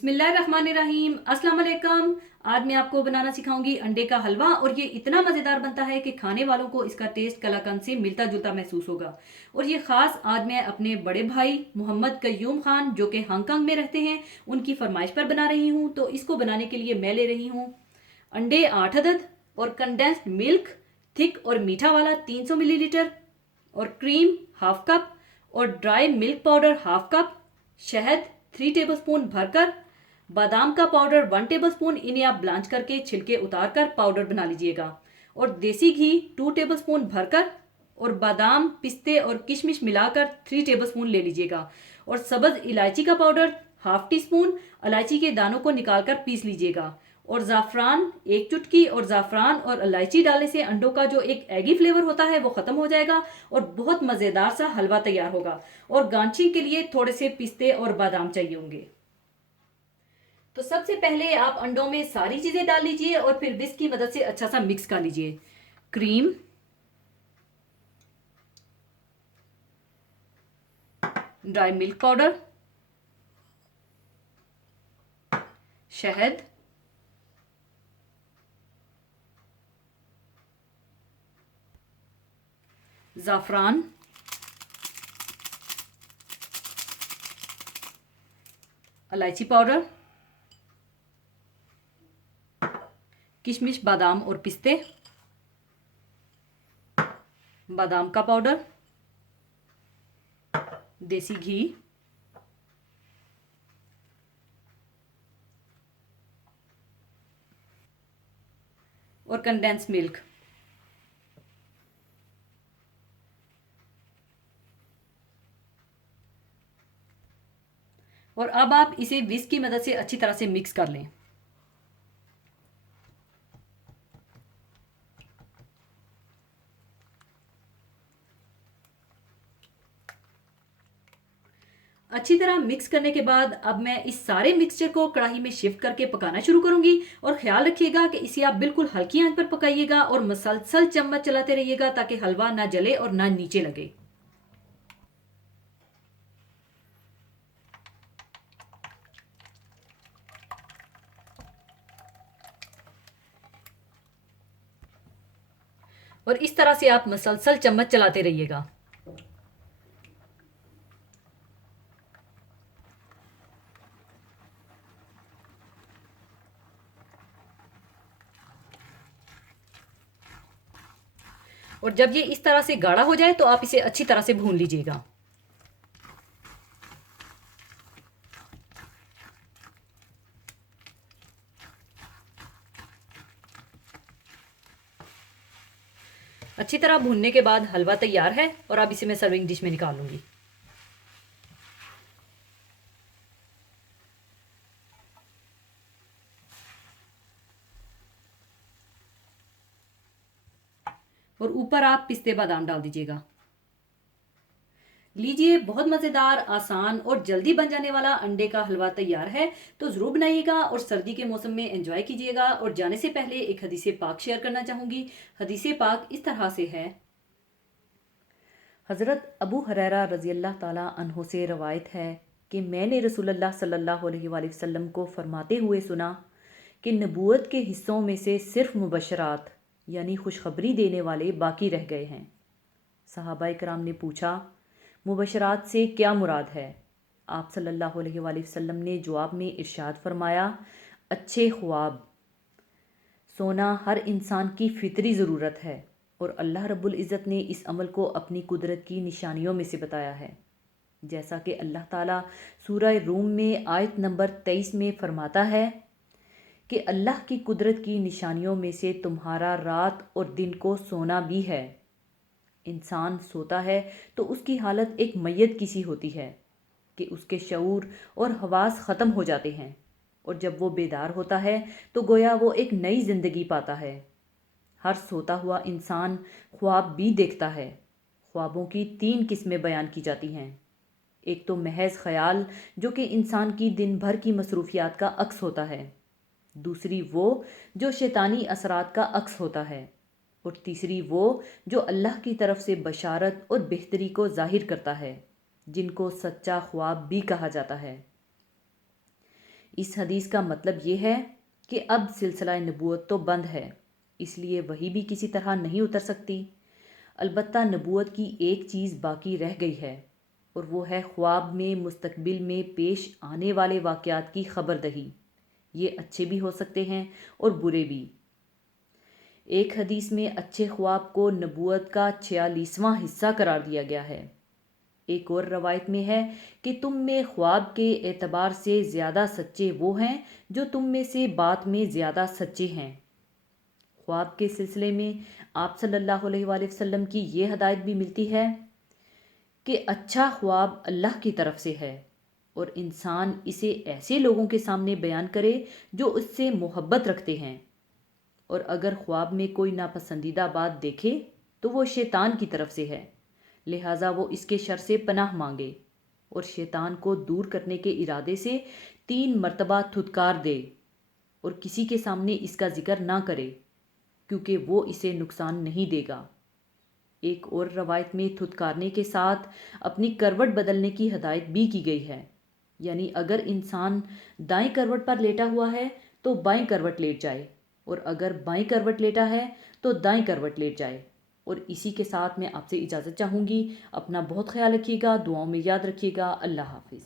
बिस्मिल्लाहिर्रहमानिर्रहीम। अस्सलाम वालेकुम। आज मैं आपको बनाना सिखाऊंगी अंडे का हलवा और ये इतना मज़ेदार बनता है कि खाने वालों को इसका टेस्ट कलाकंद से मिलता जुलता महसूस होगा। और ये ख़ास आज मैं अपने बड़े भाई मोहम्मद कयूम खान जो कि हांगकांग में रहते हैं उनकी फरमाइश पर बना रही हूँ। तो इसको बनाने के लिए मैं ले रही हूँ अंडे 8 अदद और कंडेंस्ड मिल्क थिक और मीठा वाला 300 मिलीलीटर और क्रीम हाफ कप और dry milk powder half cup, शहद 3 टेबलस्पून भरकर, बादाम का पाउडर 1 टेबलस्पून, इन्हें आप ब्लांच करके छिलके उतार कर पाउडर बना लीजिएगा और देसी घी 2 टेबलस्पून भरकर और बादाम पिस्ते और किशमिश मिलाकर 3 टेबलस्पून ले लीजिएगा और सब्ज इलायची का पाउडर हाफ टी स्पून, इलायची के दानों को निकालकर पीस लीजिएगा और ज़ाफ़रान 1 चुटकी और ज़ाफ़रान और इलायची डालने से अंडों का जो एक एगी फ्लेवर होता है वो ख़त्म हो जाएगा और बहुत मज़ेदार सा हलवा तैयार होगा। और गार्निशिंग के लिए थोड़े से पिस्ते और बादाम चाहिए होंगे। तो सबसे पहले आप अंडों में सारी चीज़ें डाल लीजिए और फिर विस्क की मदद से अच्छा सा मिक्स कर लीजिए। क्रीम, ड्राई मिल्क पाउडर, शहद, ज़ाफ़रान, इलायची पाउडर, किशमिश बादाम और पिस्ते, बादाम का पाउडर, देसी घी और कंडेंस मिल्क। और अब आप इसे विस्क की मदद से अच्छी तरह से मिक्स कर लें। अच्छी तरह मिक्स करने के बाद अब मैं इस सारे मिक्सचर को कढ़ाई में शिफ्ट करके पकाना शुरू करूंगी। और ख्याल रखिएगा कि इसे आप बिल्कुल हल्की आंच पर पकाइएगा और मसलसल चम्मच चलाते रहिएगा ताकि हलवा ना जले और ना नीचे लगे। और इस तरह से आप मसलसल चम्मच चलाते रहिएगा। और जब ये इस तरह से गाढ़ा हो जाए तो आप इसे अच्छी तरह से भून लीजिएगा। अच्छी तरह भूनने के बाद हलवा तैयार है और अब इसे मैं सर्विंग डिश में निकाल लूंगी। और ऊपर आप पिस्ते बादाम डाल दीजिएगा। लीजिए, बहुत मज़ेदार, आसान और जल्दी बन जाने वाला अंडे का हलवा तैयार है। तो ज़रूर बनाइएगा और सर्दी के मौसम में एंजॉय कीजिएगा। और जाने से पहले एक हदीस पाक शेयर करना चाहूँगी। हदीस पाक इस तरह से है। हज़रत अबू हुरैरा रज़ी अल्लाह ताला अन्हो से रवायत है कि मैंने रसूलुल्लाह सल्लल्लाहु अलैहि वसल्लम को फरमाते हुए सुना कि नबूवत के हिस्सों में से सिर्फ मुबशरात यानी खुशखबरी देने वाले बाकी रह गए हैं। सहाबाए कराम ने पूछा, मुबशरात से क्या मुराद है? आप सल्लल्लाहु अलैहि वसल्लम ने जवाब में इरशाद फरमाया, अच्छे ख्वाब। सोना हर इंसान की फितरी ज़रूरत है और अल्लाह रब्बुल इज़्ज़त ने इस अमल को अपनी कुदरत की निशानियों में से बताया है। जैसा कि अल्लाह ताला सूरह रूम में आयत नंबर 23 में फरमाता है कि अल्लाह की कुदरत की निशानियों में से तुम्हारा रात और दिन को सोना भी है। इंसान सोता है तो उसकी हालत एक मैयत की सी होती है कि उसके शऊर और हवास ख़त्म हो जाते हैं और जब वो बेदार होता है तो गोया वो एक नई ज़िंदगी पाता है। हर सोता हुआ इंसान ख्वाब भी देखता है। ख्वाबों की 3 किस्में बयान की जाती हैं। एक तो महज ख्याल जो कि इंसान की दिन भर की मसरूफियात का अक्स होता है। दूसरी वो जो शैतानी असरात का अक्स होता है और तीसरी वो जो अल्लाह की तरफ से बशारत और बेहतरी को जाहिर करता है, जिनको सच्चा ख्वाब भी कहा जाता है। इस हदीस का मतलब ये है कि अब सिलसिला नबूवत तो बंद है, इसलिए वही भी किसी तरह नहीं उतर सकती। अलबत्ता नबूवत की एक चीज़ बाकी रह गई है, और वो है ख्वाब में मुस्तकबिल में पेश आने वाले वाक़यात की खबर दही। ये अच्छे भी हो सकते हैं और बुरे भी। एक हदीस में अच्छे ख्वाब को नबूवत का 46वां हिस्सा करार दिया गया है। एक और रवायत में है कि तुम में ख्वाब के एतबार से ज़्यादा सच्चे वो हैं जो तुम में से बात में ज़्यादा सच्चे हैं। ख्वाब के सिलसिले में आप सल्लल्लाहु अलैहि वसल्लम की ये हदायत भी मिलती है कि अच्छा ख्वाब अल्लाह की तरफ से है और इंसान इसे ऐसे लोगों के सामने बयान करे जो उससे मोहब्बत रखते हैं, और अगर ख्वाब में कोई नापसंदीदा बात देखे तो वो शैतान की तरफ से है, लिहाजा वो इसके शर से पनाह मांगे और शैतान को दूर करने के इरादे से 3 मरतबा थुतकार दे और किसी के सामने इसका जिक्र ना करे, क्योंकि वो इसे नुकसान नहीं देगा। एक और रवायत में थुतकारने के साथ अपनी करवट बदलने की हदायत भी की गई है, यानी अगर इंसान दाएं करवट पर लेटा हुआ है तो बाएं करवट लेट जाए, और अगर बाएं करवट लेटा है तो दाएं करवट लेट जाए। और इसी के साथ मैं आपसे इजाज़त चाहूँगी। अपना बहुत ख्याल रखिएगा, दुआओं में याद रखिएगा। अल्लाह हाफिज़।